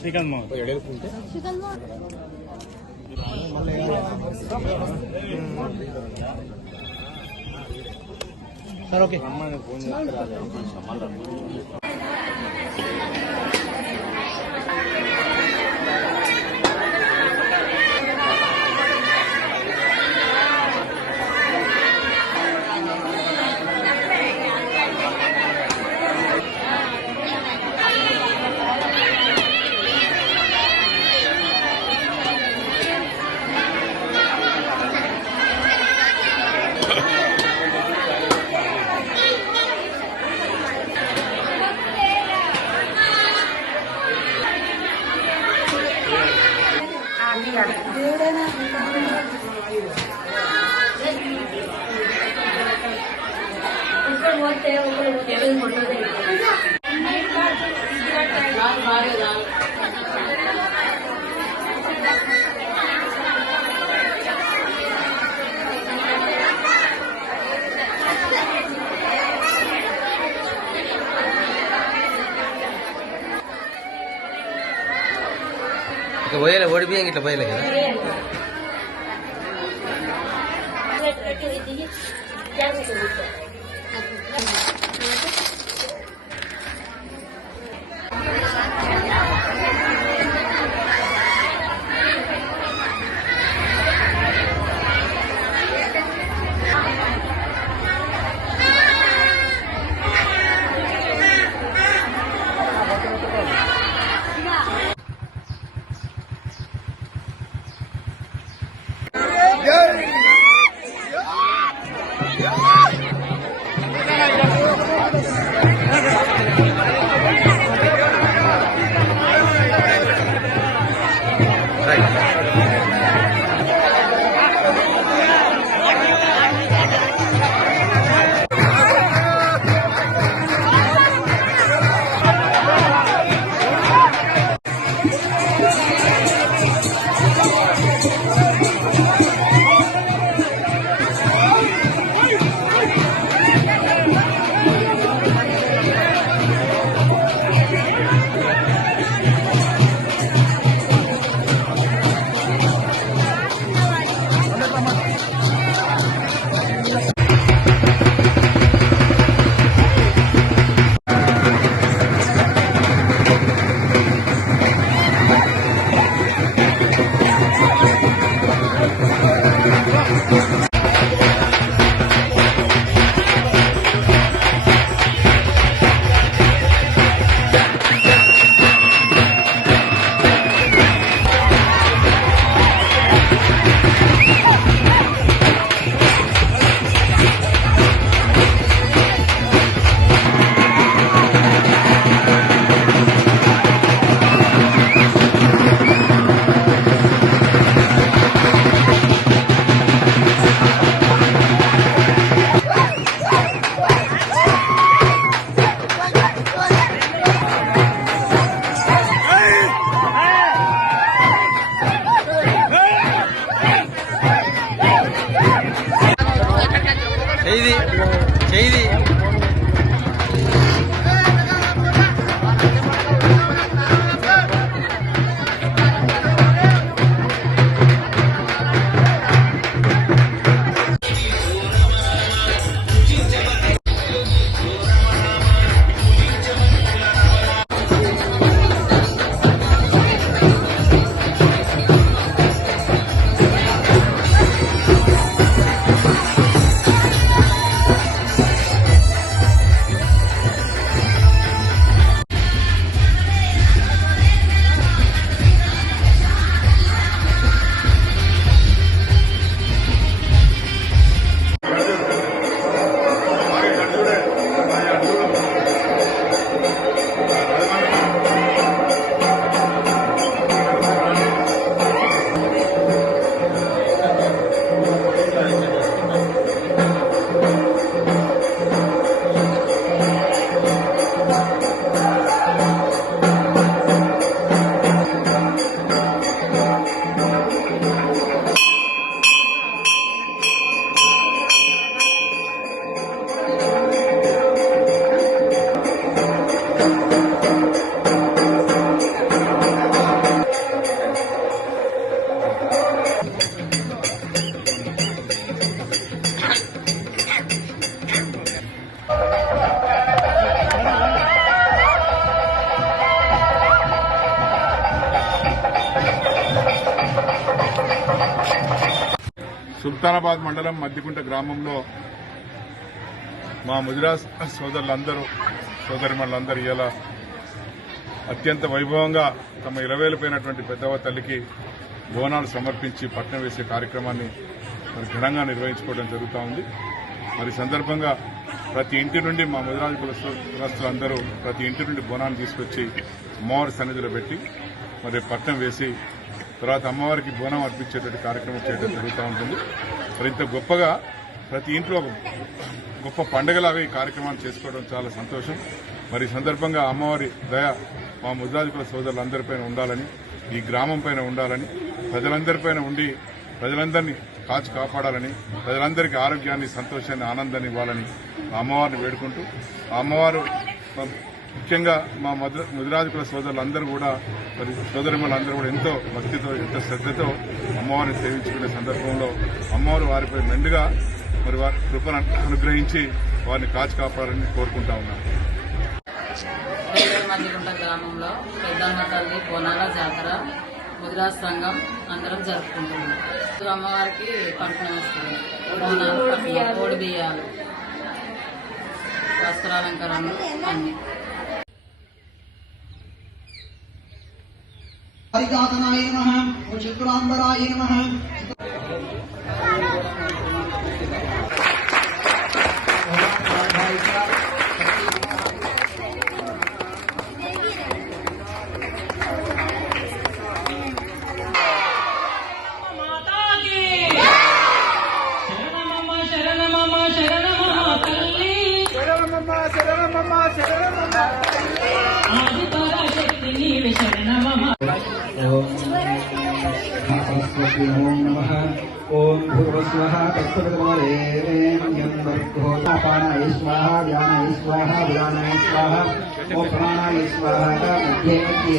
Chicken sir okay phone పోయలే ఓడిపోయాం ఇట్లా పోయలే కదా సుల్తానాబాద్ మండలం మద్దికుంట గ్రామంలో మా ముదిరాజ్ సోదరులందరూ సోదరిమణులందరూ ఇలా అత్యంత వైభవంగా తమ ఇరవేలిపోయినటువంటి పెద్దవ తల్లికి బోనాలు సమర్పించి పట్నం వేసే కార్యక్రమాన్ని మరి ఘనంగా నిర్వహించుకోవడం జరుగుతూ ఉంది. మరి సందర్భంగా ప్రతి ఇంటి నుండి మా ముదిరాజు కులస్తులందరూ ప్రతి ఇంటి నుండి బోనాన్ని తీసుకొచ్చి అమ్మవారి సన్నిధిలో పెట్టి మరి పట్నం వేసి తర్వాత అమ్మవారికి బోనం అర్పించేటువంటి కార్యక్రమం చేయడం జరుగుతూ ఉంటుంది. మరి ఇంత గొప్పగా ప్రతి ఇంట్లో ఒక గొప్ప పండుగలాగా ఈ కార్యక్రమాన్ని చేసుకోవడం చాలా సంతోషం. మరి ఈ సందర్భంగా అమ్మవారి దయ మా ముదిరాజు కుల సోదరులందరిపైన ఉండాలని, ఈ గ్రామం పైన ఉండాలని, ప్రజలందరిపైన ఉండి ప్రజలందరినీ కాపాడాలని, ప్రజలందరికీ ఆరోగ్యాన్ని, సంతోషాన్ని, ఆనందాన్ని ఇవ్వాలని అమ్మవారిని వేడుకుంటూ అమ్మవారు ముఖ్యంగా మా ముదిరాజు కుల సోదరులందరూ కూడా మరి సోదరిమణులందరూ కూడా ఎంతో భక్తితో ఎంతో శ్రద్దతో అమ్మవారిని సేవించుకునే సందర్భంలో అమ్మవారు వారిపై మెండుగా మరి వారి కృపను అనుగ్రహించి వారిని కాపాడాలని కోరుకుంటా ఉన్నాను. మద్దికుంట గ్రామంలో పెద్దమ్మ తల్లి బోనాల జాతర ముదిరాజ్ సంఘం అందరం జరుపుకుంటున్నాం. అమ్మవారికి పంటనం వస్తుంది, బోనాలు, కోడి బియ్యాలు, వస్త్రాలంకరణలు అన్ని. హరిదాతనాయ నమః, చతురాంబరాయ నమః. ఓం భూర్భువః తత్సవితుర్వరేణ్యం భర్గో పానాయ స్వాహా వ్యానాయ స్వాహా ఉదానాయ స్వాహా ఓం ప్రాణాయ స్వాహా మధ్యే మధ్యే.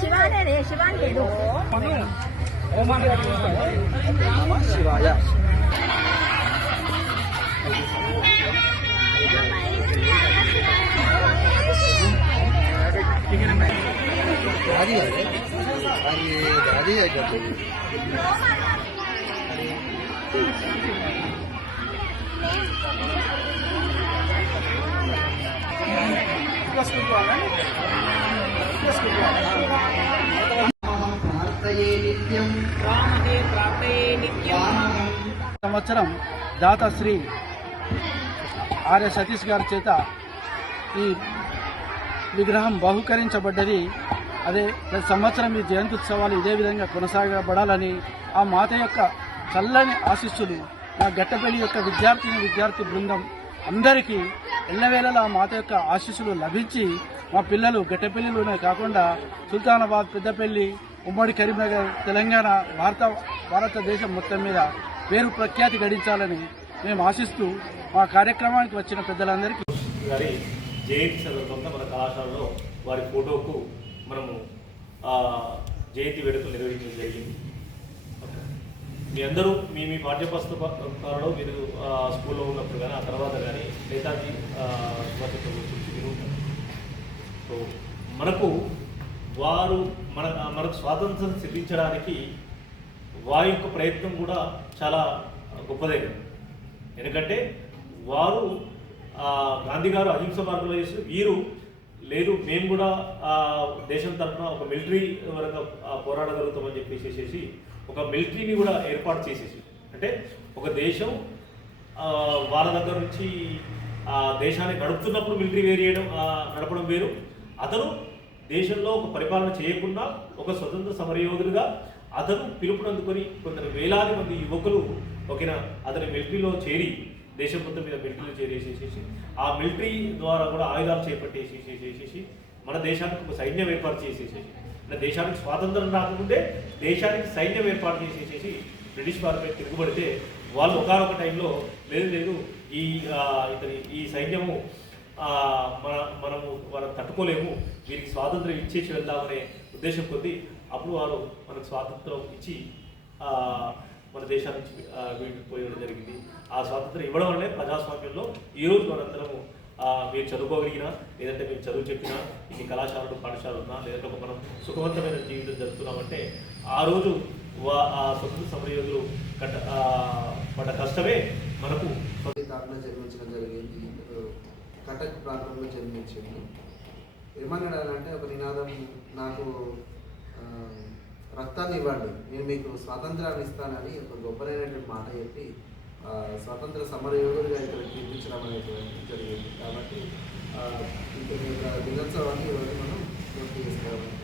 శివానే శివాని శివాయ సంవత్సరం దాత శ్రీ ఆర్య సతీష్ గారి చేత ఈ విగ్రహం బహుకరించబడ్డది. అదే ప్రతి సంవత్సరం ఈ జయంత్యుత్సవాలు ఇదే విధంగా కొనసాగబడాలని ఆ మాత యొక్క చల్లని ఆశీస్సులు నా గట్టపల్లి యొక్క విద్యార్థి బృందం అందరికీ ఎల్లవేళలా ఆ మాత యొక్క ఆశీస్సులు లభించి మా పిల్లలు గట్టపల్లిలోనే కాకుండా సుల్తానాబాద్, పెద్దపల్లి, ఉమ్మడి కరీంనగర్, తెలంగాణ, భారతదేశం మొత్తం మీద పేరు ప్రఖ్యాతి గడించాలని మేము ఆశిస్తూ మా కార్యక్రమానికి వచ్చిన పెద్దలందరికీ గారి జయంతి సందర్భంగా మన కళాశాలలో వారి ఫోటోకు మనము జయంతి వేడుకలు నిర్వహించడం జరిగింది. మీ అందరూ మీ పాఠ్యపుస్తకాలలో మీరు స్కూల్లో ఉన్నప్పుడు కానీ ఆ తర్వాత కానీ నేతాజీ గురించి వినుంటారు. సో మనకు వారు మనకు స్వాతంత్రం సిద్ధించడానికి వారి యొక్క ప్రయత్నం కూడా చాలా గొప్పదే. ఎందుకంటే వారు గాంధీ గారు అహింస మార్గంలో చేసి వీరు లేదు మేము కూడా దేశం తరఫున ఒక మిలిటరీ వరకు పోరాడగలుగుతామని చెప్పేసి ఒక మిలిటరీని కూడా ఏర్పాటు చేసేసి, అంటే ఒక దేశం వాళ్ళ దగ్గర నుంచి దేశాన్ని నడుపుతున్నప్పుడు మిలిటరీ నడపడం వేరు, అతను దేశంలో ఒక పరిపాలన చేయకుండా ఒక స్వతంత్ర సమరయోధుడిగా అతను పిలుపునందుకొని కొందరు వేలాది మంది యువకులు ఒకేనా అతని మిలిటరీలో చేరి దేశం మొత్తం మీద మిలిటరీలో చేరేసేసేసి ఆ మిలిటరీ ద్వారా కూడా ఆయుధాలు చేపట్టేసేసేసేసి మన దేశానికి ఒక సైన్యం ఏర్పాటు చేసేసేసి, అంటే దేశానికి స్వాతంత్రం రాకముందే దేశానికి సైన్యం ఏర్పాటు చేసేసేసి బ్రిటిష్ వారిపై తిరుగుబడితే వాళ్ళు ఒకనొక టైంలో లేదు ఈ సైన్యము మనము వాళ్ళని తట్టుకోలేము, వీరికి స్వాతంత్రం ఇచ్చేసి వెళ్దామనే ఉద్దేశం కొద్దీ అప్పుడు వారు మనకు స్వాతంత్రం ఇచ్చి మన దేశం నుంచి వీడిపోయడం జరిగింది. ఆ స్వాతంత్రం ఇవ్వడం వల్లే ప్రజాస్వామ్యంలో ఈరోజు మనందరము మీరు చదువుకోగలిగినా, లేదంటే మీరు చదువు చెప్పినా, ఇన్ని కళాశాలలు పాఠశాలలు ఉన్నా, లేదంటే ఒక మనం సుఖవంతమైన జీవితం జరుపుతున్నామంటే ఆ రోజు ఆ స్వతంత్ర సమరయోధులు పడ్డ కష్టమే మనకు. దాంట్లో జన్మించడం జరిగింది. కటక్ ప్రాంతంలో జన్మించింది. ఏమన్నాడంటే ఒక నినాదం, నాకు రక్తాన్ని ఇవ్వండి, నేను మీకు స్వాతంత్రాన్ని ఇస్తానని ఒక గొప్పనైనటువంటి మాట చెప్పి స్వాతంత్ర సమరయోధులుగా ఇక్కడ కీర్తించడం అనేటువంటి జరిగింది. కాబట్టి దినోత్సవాన్ని ఈరోజు మనం పూర్తి చేసుకోవాలి.